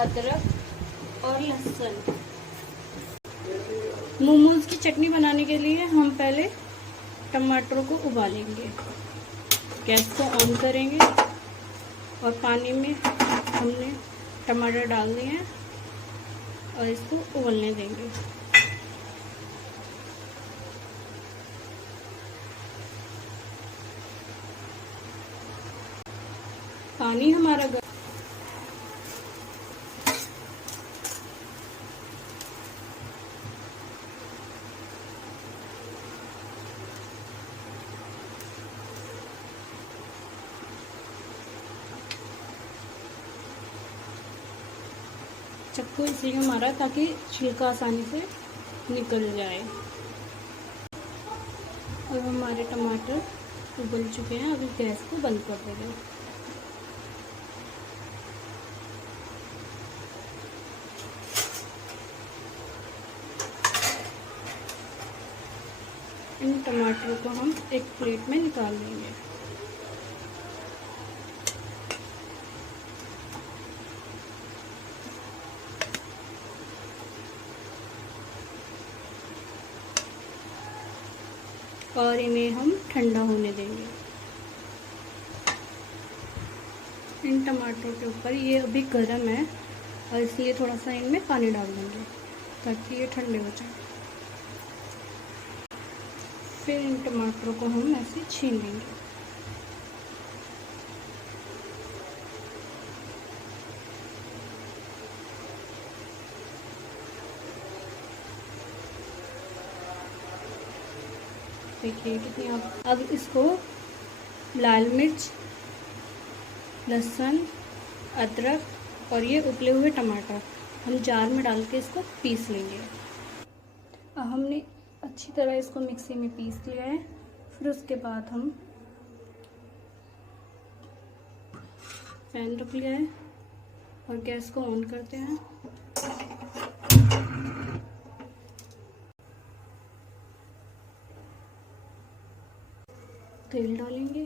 अदरक और लहसुन। मोमोज की चटनी बनाने के लिए हम पहले टमाटरों को उबालेंगे। गैस को ऑन करेंगे और पानी में हमने टमाटर डाल दिए हैं और इसको उबलने देंगे। पानी हमारा चक्कू इसलिए मारा ताकि छिलका आसानी से निकल जाए। और हमारे टमाटर उबल चुके हैं, अभी गैस को बंद कर देंगे। इन टमाटरों को हम एक प्लेट में निकाल लेंगे। और इन्हें हम ठंडा होने देंगे। इन टमाटरों के ऊपर ये अभी गर्म है और इसलिए थोड़ा सा इनमें पानी डाल देंगे ताकि ये ठंडे हो जाए। फिर इन टमाटरों को हम ऐसे छील लेंगे। देखिए कितनी अब इसको लाल मिर्च, लहसुन, अदरक और ये उबले हुए टमाटर हम जार में डाल के इसको पीस लेंगे। अब हमने अच्छी तरह इसको मिक्सी में पीस लिया है। फिर उसके बाद हम पैन रख लिया है और गैस को ऑन करते हैं। तेल डालेंगे।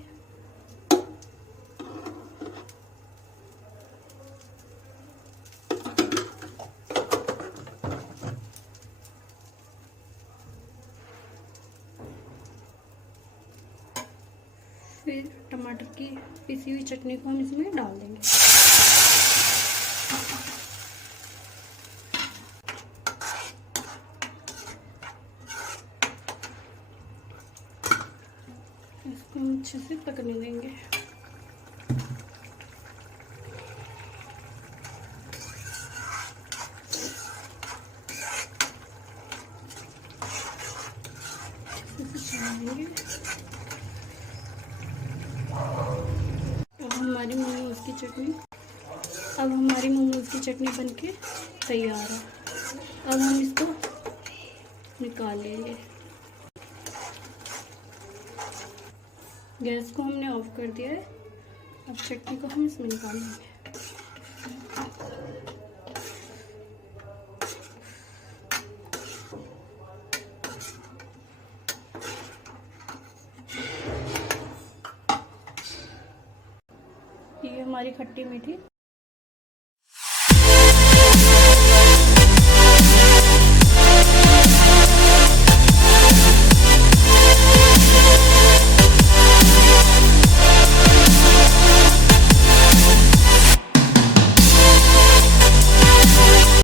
फिर टमाटर की पिसी हुई चटनी को हम इसमें डाल देंगे। इसको हम अच्छे से पकने देंगे। अब हमारी मोमोज की चटनी बनके तैयार है। अब हम इसको निकाल लेंगे। गैस को हमने ऑफ कर दिया है। अब चटनी को हम इसमें निकाल लेंगे। ये हमारी खट्टी मीठी